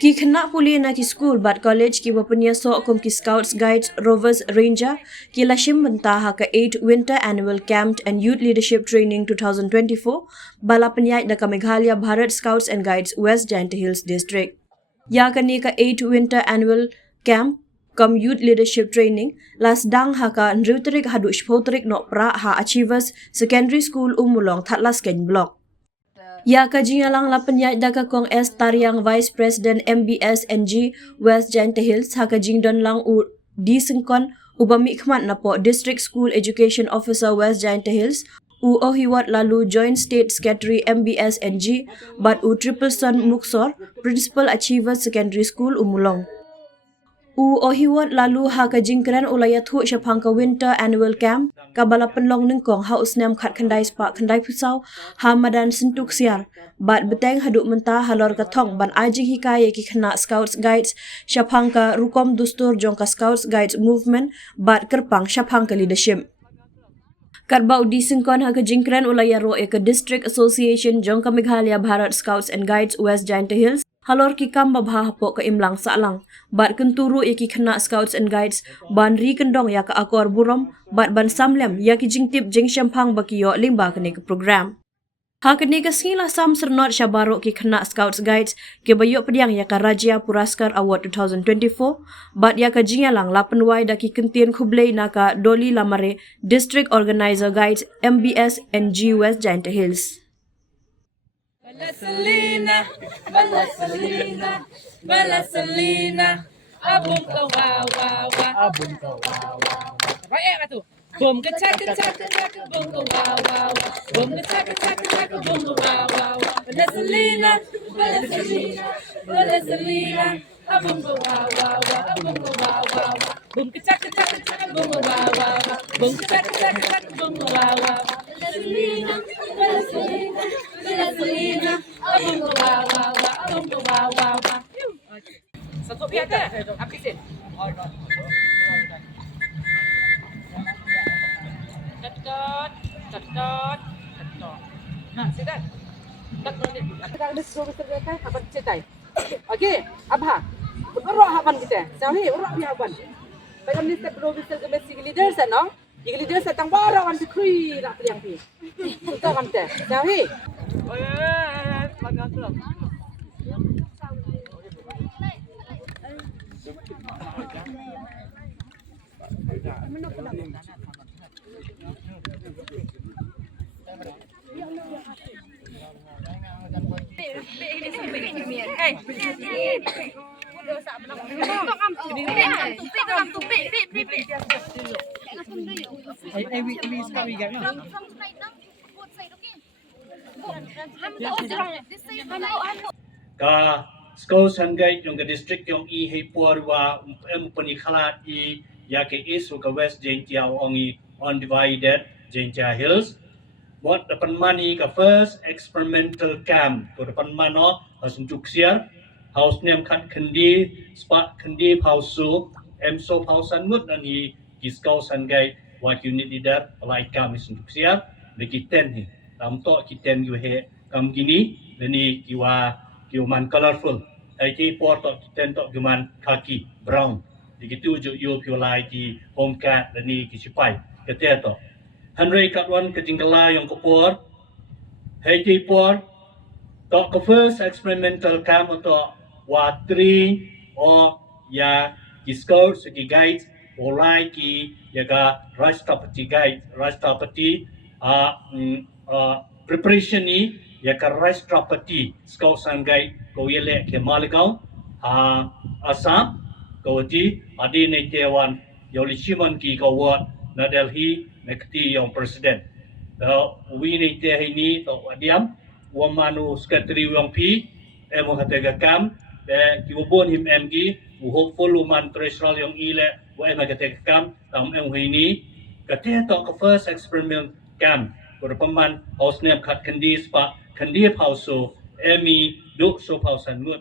Ki kena puli na ki school bat college ki wapanya so akom ki scouts guides rovers ranger ki lashim mentaha ka 8 winter annual camp and youth leadership training 2024 balapanyai da ka Meghalaya Bharat Scouts and Guides West Giant Hills district. Ya kani ka 8 winter annual camp kam youth leadership training las dang ha ka nrutrik hadu shpotrik no pra ha achievers secondary school umulong thatlas ken block. Ya kajingalang lapanyai daga kong S Tariang Vice President MBS NG West Giant Hills ha kajingdon lang u di sengkon ubami khmat na po District School Education Officer West Giant Hills u ohiwat lalu Joint State Secretary MBS NG bat u Triple Son Muksor Principal Achiever Secondary School Umulong. U ohiwat lalu ha kajingkran ulayat hu syapang ka winter annual camp kabala penlong nengkong ha usnam khat khandai spa khandai pusau ha madan sentuk siar bat beteng haduk mentah halor kathong ban ajing hikaya ki khana scouts guides syapang ka rukom dustur jong ka scouts guides movement bat kerpang syapang ka leadership. Karbau di singkon ha kajingkran ulaya ro ke District Association jong ka Meghalaya Bharat Scouts and Guides West Giant Hills halor ki kam babha po ka imlang salang bat kenturu ya ki khana scouts and guides ban ri kendong ya ka akor burom bat ban samlem ya ki jingtip jing syampang bakiyo limba kene ke program. Ha kene ke singila sam sernot syabaro ki khana scouts guides ke bayo pediang ya ka Rajya Puraskar Award 2024 bat ya ka jingalang lapenwai da ki kentien khublei na ka Doli Lamare District Organizer Guides MBS NG West Giant Hills. Balasalina, abum ka wow wow wow, abum ka wow wow. Right tu. Boom ka chaka boom ka wow wow, boom ka chaka boom ka wow wow. Balasalina, abum ka wow wow wow, abum ka wow wow. Boom ka chaka boom ka wow wow, boom ka chaka boom ka wow wow. Balasalina, abum ka wow wow wow, abum ka wow wow wow. Satu pihak dah, apisin. Cetot. Nah, sidan. Kita ada suruh terdekat, haban cetai. Okey, abha. Urok haban kita. Sawi, urok ni haban. Bagai ni step dua bisa domestic leaders no. Jika leaders datang baru kan dikui nak yang pi. Kita kan teh. Sawi. Oh ya, bagus lah. Ka Scouts and Guides yung ka district yung ihipor wa panikhalat I ya ke east ka West Jaintia ongi undivided Jaintia Hills. Buat depan mani ka first experimental camp ko depan mano hasunjuk siar house name kat kendi spot kendi pausu emso pausan mut dan I Scouts and Guides what unit leader like kam hasunjuk siar bagi ten ni tam to kiten yu he kam gini ni kiwa man colorful ai ki por to kiten to guman khaki brown digitu ju yu piolai ki home cat dan ni ki sipai kete to Henry Katwan kejingkala yang kupur Haiti por to ke first experimental camp untuk watri o ya ki scouts ki guides olai ki ya ka Rashtrapati guide Rashtrapati preparation ni ya ka Rashtrapati scouts and guide ko yele ke Malagaon Assam ko ti adi nei Taiwan yoli shiman ki ko wat na Delhi nekti yang presiden. We ni te ini to diam wa manu secretary yang pi emo katega kam de kibon him MG hopeful man treasurer yang ile wa emo katega kam tam em ini kate to ka first experiment kam ko paman house name khat kandi spa kandi pauso emi duk so pausan mut